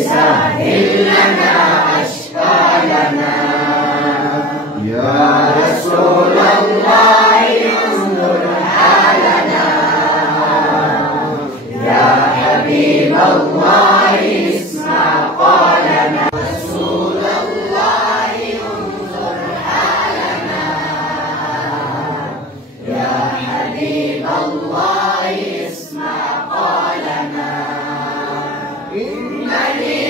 سهل لنا أشكالنا يا رسول الله انظر حالنا يا حبيب الله اسمع قولنا رسول الله انظر حالنا يا حبيب الله اسمع قولنا إن لي